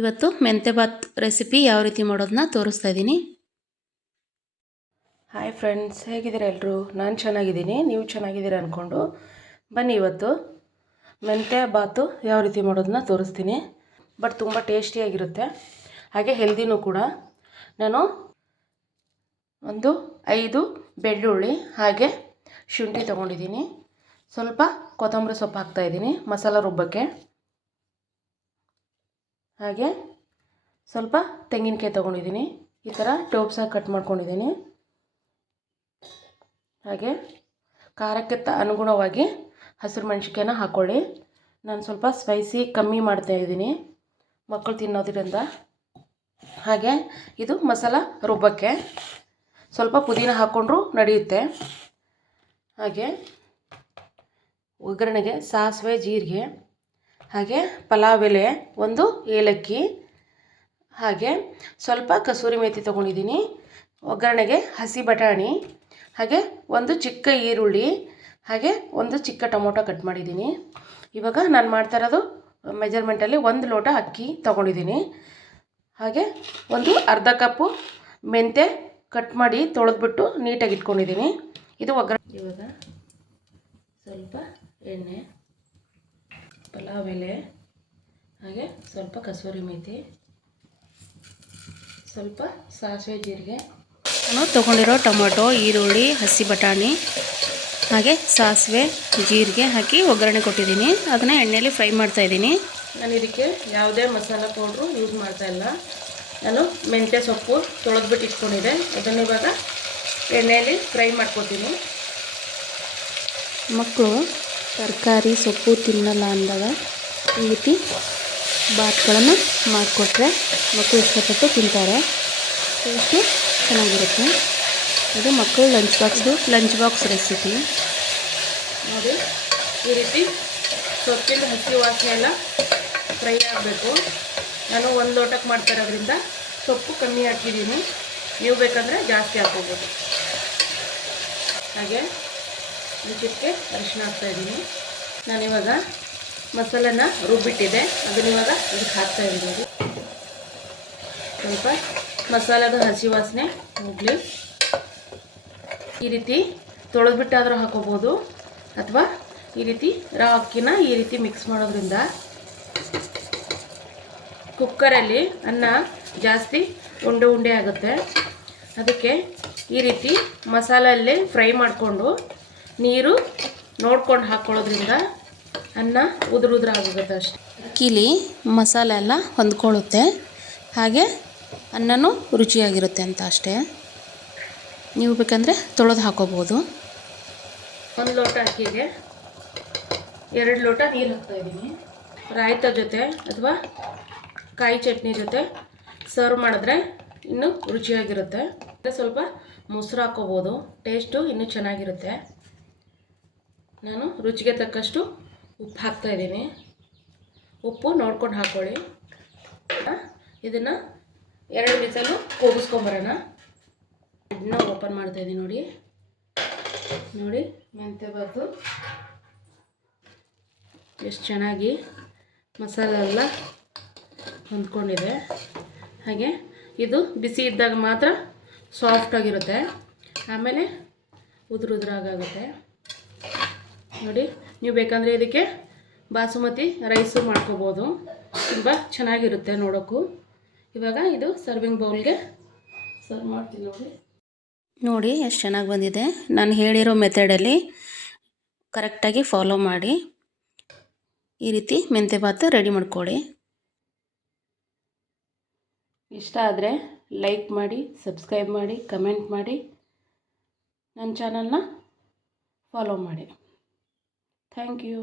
ಇವತ್ತು ಮೆಂತ್ಯ ಬಾತ್ ರೆಸಿಪಿ ಯಾವ ರೀತಿ ಮಾಡೋದನ್ನ ತೋರಿಸ್ತಾ ಇದ್ದೀನಿ. ಹಾಯ್ ಫ್ರೆಂಡ್ಸ್ ಹೇಗಿದ್ದೀರಾ ಎಲ್ಲರೂ ನಾನು ಚೆನ್ನಾಗಿದ್ದೀನಿ, ನೀವು ಚೆನ್ನಾಗಿದ್ದೀರಾ ಅಂದ್ಕೊಂಡು ಬನ್ನಿ ಇವತ್ತು ಮೆಂತೆ ಬಾತು ಯಾವ ರೀತಿ ಮಾಡೋದನ್ನ ತೋರಿಸ್ತೀನಿ. ಬಟ್ ತುಂಬ ಟೇಸ್ಟಿಯಾಗಿರುತ್ತೆ ಹಾಗೆ ಹೆಲ್ದಿನೂ ಕೂಡ. ನಾನು ಒಂದು ಐದು ಬೆಳ್ಳುಳ್ಳಿ, ಹಾಗೆ ಶುಂಠಿ ತೊಗೊಂಡಿದ್ದೀನಿ. ಸ್ವಲ್ಪ ಕೊತ್ತಂಬರಿ ಸೊಪ್ಪು ಹಾಕ್ತಾಯಿದ್ದೀನಿ ಮಸಾಲ ರುಬ್ಬಕ್ಕೆ. ಹಾಗೆ ಸ್ವಲ್ಪ ತೆಂಗಿನಕಾಯಿ ತೊಗೊಂಡಿದ್ದೀನಿ. ಈ ಥರ ಟೋಪ್ಸಾಗಿ ಕಟ್ ಮಾಡ್ಕೊಂಡಿದ್ದೀನಿ. ಹಾಗೆ ಖಾರಕ್ಕೆ ತ, ಅನುಗುಣವಾಗಿ ಹಸಿರು ಮೆಣ್ಸಿನ್ಕಾಯನ್ನ ಹಾಕ್ಕೊಳ್ಳಿ ನಾನು ಸ್ವಲ್ಪ ಸ್ಪೈಸಿ ಕಮ್ಮಿ ಮಾಡ್ತಾ ಇದ್ದೀನಿ. ಮಕ್ಕಳು ತಿನ್ನೋದ್ರಿಂದ. ಹಾಗೆ ಇದು ಮಸಾಲ ರುಬ್ಬಕ್ಕೆ ಸ್ವಲ್ಪ ಪುದೀನ ಹಾಕ್ಕೊಂಡ್ರೂ ನಡೆಯುತ್ತೆ. ಹಾಗೆ ಒಗ್ಗರಣೆಗೆ ಸಾಸಿವೆ, ಜೀರಿಗೆ ಹಾಗೆ ಪಲಾವ್ ಎಲೆ, ಒಂದು ಏಲಕ್ಕಿ, ಹಾಗೆ ಸ್ವಲ್ಪ ಕಸೂರಿ ಮೇಥಿ ತೊಗೊಂಡಿದ್ದೀನಿ. ಒಗ್ಗರಣೆಗೆ ಹಸಿ ಬಟಾಣಿ, ಹಾಗೆ ಒಂದು ಚಿಕ್ಕ ಈರುಳ್ಳಿ, ಹಾಗೆ ಒಂದು ಚಿಕ್ಕ ಟೊಮೊಟೊ ಕಟ್ ಮಾಡಿದ್ದೀನಿ. ಇವಾಗ ನಾನು ಮಾಡ್ತಾ ಇರೋದು ಮೆಜರ್ಮೆಂಟಲ್ಲಿ ಒಂದು ಲೋಟ ಅಕ್ಕಿ ತೊಗೊಂಡಿದ್ದೀನಿ. ಹಾಗೆ ಒಂದು ಅರ್ಧ ಕಪ್ಪು ಮೆಂತ್ಯೆ ಕಟ್ ಮಾಡಿ ತೊಳೆದ್ಬಿಟ್ಟು ನೀಟಾಗಿ ಇಟ್ಕೊಂಡಿದ್ದೀನಿ. ಇದು ಒಗ್ಗರಣೆ. ಇವಾಗ ಸ್ವಲ್ಪ ಎಣ್ಣೆ ಪಲಾವ್ ಎಲೆ ಹಾಗೆ ಸ್ವಲ್ಪ ಕಸೂರಿ ಮೇಥಿ ಸ್ವಲ್ಪ ಸಾಸಿವೆ ಜೀರಿಗೆ. ನಾನು ತೊಗೊಂಡಿರೋ ಟೊಮೊಟೊ, ಈರುಳ್ಳಿ, ಹಸಿ ಬಟಾಣಿ, ಹಾಗೆ ಸಾಸಿವೆ, ಜೀರಿಗೆ ಹಾಕಿ ಒಗ್ಗರಣೆ ಕೊಟ್ಟಿದ್ದೀನಿ. ಅದನ್ನು ಎಣ್ಣೆಯಲ್ಲಿ ಫ್ರೈ ಮಾಡ್ತಾಯಿದ್ದೀನಿ ನಾನು ಇದಕ್ಕೆ ಯಾವುದೇ ಮಸಾಲ ಪೌಡ್ರು ಯೂಸ್ ಮಾಡ್ತಾ ಇಲ್ಲ. ನಾನು ಮೆಂತ್ಯ ಸೊಪ್ಪು ತೊಳೆದ್ಬಿಟ್ಟು ಇಟ್ಕೊಂಡಿದ್ದೆ. ಅದನ್ನು ಇವಾಗ ಎಣ್ಣೆಯಲ್ಲಿ ಫ್ರೈ ಮಾಡ್ಕೊತೀನಿ. ಮಕ್ಕಳು ತರಕಾರಿ ಸೊಪ್ಪು ತಿನ್ನಲ್ಲ ಅಂದಾಗ ಈ ರೀತಿ ಬಾತ್ಗಳನ್ನು ಮಾಡಿಕೊಟ್ರೆ ಮಕ್ಕಳು ಇಷ್ಟಪಟ್ಟು ತಿಂತಾರೆ. ಟೇಸ್ಟು ಚೆನ್ನಾಗಿರುತ್ತೆ. ಇದು ಮಕ್ಕಳು ಲಂಚ್ ಬಾಕ್ಸ್ದು ಲಂಚ್ ಬಾಕ್ಸ್ ರೆಸಿಪಿ. ನೋಡಿ, ಈ ರೀತಿ ಸೊಪ್ಪಿನ ಹಸಿ ವಾಸನೆ ಎಲ್ಲ ಫ್ರೈ ಆಗಬೇಕು. ನಾನು ಒಂದು ಲೋಟಕ್ಕೆ ಮಾಡ್ತಾ ಇರೋದ್ರಿಂದ ಸೊಪ್ಪು ಕಮ್ಮಿ ಹಾಕಿದ್ದೀನಿ. ನೀವು ಬೇಕಂದರೆ ಜಾಸ್ತಿ ಹಾಕ್ಕೋಬೋದು. ಹಾಗೆ ಇದಕ್ಕೆ ಅರಿಶಿನ ಹಾಕ್ತಾಯಿದ್ದೀನಿ ನಾನಿವಾಗ ಮಸಾಲೆನ ರುಬ್ಬಿಟ್ಟಿದೆ. ಅದನ್ನ ಇವಾಗ ಇದಕ್ಕೆ ಹಾಕ್ತಾ ಇರ್ಬೋದು. ಸ್ವಲ್ಪ ಮಸಾಲದ ಹಸಿ ವಾಸನೆ ಹೋಗಲಿ. ಈ ರೀತಿ ತೊಳೆದ್ಬಿಟ್ಟಾದ್ರೂ ಹಾಕೋಬೋದು. ಅಥವಾ ಈ ರೀತಿ ರಾ ಅಕ್ಕಿನ ಈ ರೀತಿ ಮಿಕ್ಸ್ ಮಾಡೋದ್ರಿಂದ ಕುಕ್ಕರಲ್ಲಿ ಅನ್ನ ಜಾಸ್ತಿ ಉಂಡೆ ಉಂಡೆ ಆಗುತ್ತೆ. ಅದಕ್ಕೆ ಈ ರೀತಿ ಮಸಾಲಲ್ಲೇ ಫ್ರೈ ಮಾಡಿಕೊಂಡು ನೀರು ನೋಡ್ಕೊಂಡು ಹಾಕ್ಕೊಳ್ಳೋದ್ರಿಂದ ಅನ್ನ ಉದುರು ಉದುರು ಆಗೋಗುತ್ತೆ ಅಷ್ಟೆ. ಅಕ್ಕಿಲಿ ಮಸಾಲೆ ಎಲ್ಲ ಹೊಂದ್ಕೊಳ್ಳುತ್ತೆ. ಹಾಗೆ ಅನ್ನನೂ ರುಚಿಯಾಗಿರುತ್ತೆ ಅಂತ ಅಷ್ಟೇ. ನೀವು ಬೇಕಂದರೆ ತೊಳೆದು ಹಾಕೋಬೋದು. ಒಂದು ಲೋಟ ಅಕ್ಕಿಗೆ ಎರಡು ಲೋಟ ನೀರು ಹಾಕ್ತಾಯಿದ್ದೀನಿ ರಾಯ್ತ ಜೊತೆ ಅಥವಾ ಕಾಯಿ ಚಟ್ನಿ ಜೊತೆ ಸರ್ವ್ ಮಾಡಿದ್ರೆ ಇನ್ನೂ ರುಚಿಯಾಗಿರುತ್ತೆ. ಸ್ವಲ್ಪ ಮೊಸರು ಹಾಕೋಬೋದು. ಟೇಸ್ಟು ಇನ್ನೂ ಚೆನ್ನಾಗಿರುತ್ತೆ. ನಾನು ರುಚಿಗೆ ತಕ್ಕಷ್ಟು ಉಪ್ಪು ಹಾಕ್ತಾಯಿದ್ದೀನಿ ಉಪ್ಪು ನೋಡ್ಕೊಂಡು ಹಾಕ್ಕೊಳ್ಳಿ ಇದನ್ನು ಎರಡು ಬಿಸಲು ಕೂಗಿಸ್ಕೊಂಬರೋಣ. ಇದನ್ನ ಓಪನ್ ಮಾಡ್ತಾಯಿದ್ದೀನಿ ನೋಡಿ. ನೋಡಿ, ಮೆಂತ್ಯ ಬಾತು. ಎಷ್ಟು ಚೆನ್ನಾಗಿ ಮಸಾಲೆ ಎಲ್ಲ ಹೊಂದ್ಕೊಂಡಿದೆ. ಹಾಗೆ ಇದು ಬಿಸಿ ಇದ್ದಾಗ ಮಾತ್ರ ಸಾಫ್ಟಾಗಿರುತ್ತೆ ಆಮೇಲೆ ಉದುರು ಉದುರಾಗುತ್ತೆ ನೋಡಿ, ನೀವು ಬೇಕಂದರೆ ಇದಕ್ಕೆ ಬಾಸುಮತಿ ರೈಸು ಮಾಡ್ಕೋಬೋದು. ತುಂಬ ಚೆನ್ನಾಗಿರುತ್ತೆ ನೋಡೋಕ್ಕೂ. ಇವಾಗ ಇದು ಸರ್ವಿಂಗ್ ಬೌಲ್ಗೆ ಸರ್ವ್ ಮಾಡ್ತೀನಿ ನೋಡಿ. ನೋಡಿ, ಎಷ್ಟು ಚೆನ್ನಾಗಿ ಬಂದಿದೆ. ನಾನು ಹೇಳಿರೋ ಮೆಥಡಲ್ಲಿ ಕರೆಕ್ಟಾಗಿ ಫಾಲೋ ಮಾಡಿ. ಈ ರೀತಿ ಮೆಂತ್ಯ ಭಾತ್ ರೆಡಿ ಮಾಡ್ಕೊಳ್ಳಿ. ಇಷ್ಟ ಆದರೆ ಲೈಕ್ ಮಾಡಿ ಸಬ್ಸ್ಕ್ರೈಬ್ ಮಾಡಿ ಕಮೆಂಟ್ ಮಾಡಿ. ನನ್ನ ಚಾನಲ್ನ ಫಾಲೋ ಮಾಡಿ. Thank you